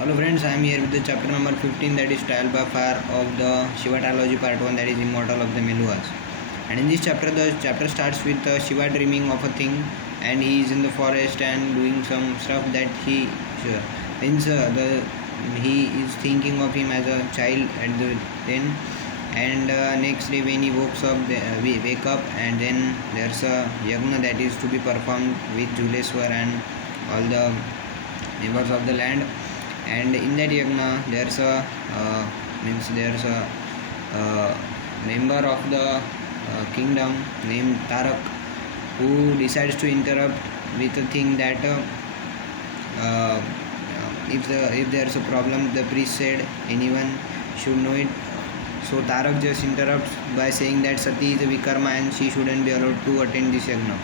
Hello friends, I am here with the chapter number 15, that is Trial by Fire of the Shiva trilogy part 1, that is Immortal of the Meluas. And in this chapter, the chapter starts with Shiva dreaming of a thing, and he is in the forest and doing some stuff that he means he is thinking of him as a child at the then. And next day when he wakes up, we wake up, and then there's a yagna that is to be performed with Juleswar and all the neighbors of the land. And in that yagna there's a member of the kingdom named Tarak, who decides to interrupt with a thing that uh, if there's a problem, the priest said anyone should know it. So Tarak just interrupts by saying that Sati is a vikarma and she shouldn't be allowed to attend this yagna.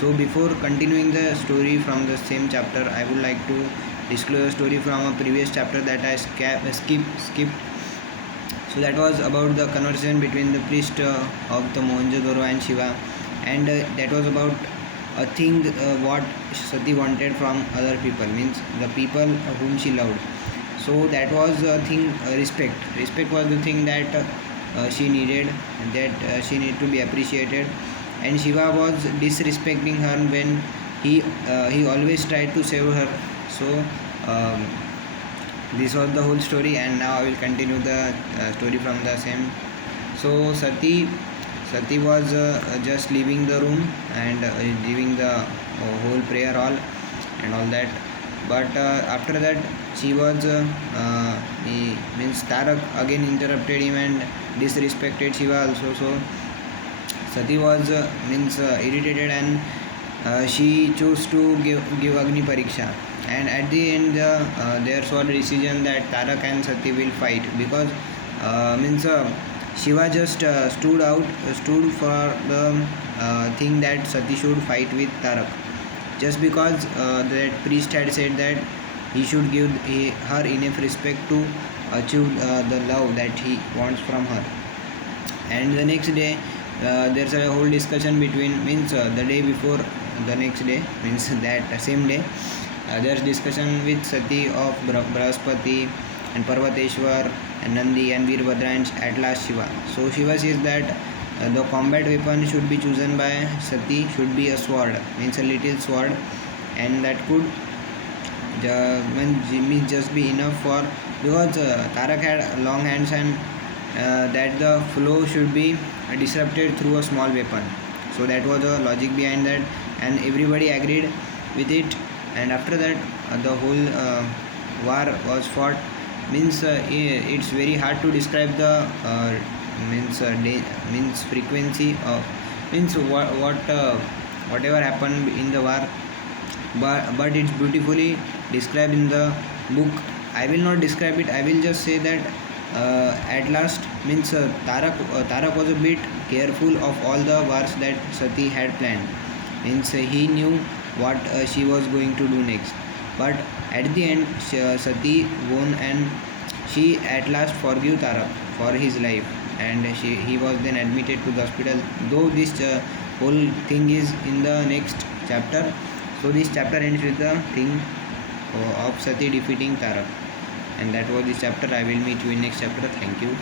So before continuing the story from the same chapter, I would like to disclose a story from a previous chapter that I skipped. So that was about the conversation between the priest of the Mohenjo-daro and Shiva, and that was about a thing what Sati wanted from other people, means the people whom she loved. So that was a thing, respect. Respect was the thing that she needed, that she needed to be appreciated, and Shiva was disrespecting her when he always tried to save her. So um, this was the whole story, and now I will continue the story from the same. So Sati was just leaving the room and leaving the whole prayer hall and all that. But after that, she was he means Tarak again interrupted him and disrespected Shiva also. So Sati was irritated, and she chose to give Agni Pariksha. And at the end, there was a decision that Tarak and Sati will fight, because Shiva just stood for the thing that Sati should fight with Tarak, just because that priest had said that he should give her enough respect to achieve the love that he wants from her. And the next day, there's a whole discussion between, the day before, the next day, means that same day, there's discussion with Sati of Brahaspati and Parvateshwar and Nandi and Veerbhadra, and at last Shiva. So Shiva says that the combat weapon should be chosen by Sati should be a sword, means a little sword, and that could means just be enough for, because Tarak had long hands, and that the flow should be disrupted through a small weapon. So that was the logic behind that, and everybody agreed with it. And after that, the whole war was fought. It's very hard to describe the frequency of whatever happened in the war, but it's beautifully described in the book. I will not describe it. I will just say that at last, Tarak was a bit careful of all the wars that Sati had planned. He knew what she was going to do next. But at the end, Sati won, and she at last forgave Tarak for his life, and he was then admitted to the hospital. Though this whole thing is in the next chapter, so this chapter ends with the thing of Sati defeating Tarak. And that was this chapter. I will meet you in next chapter. Thank you.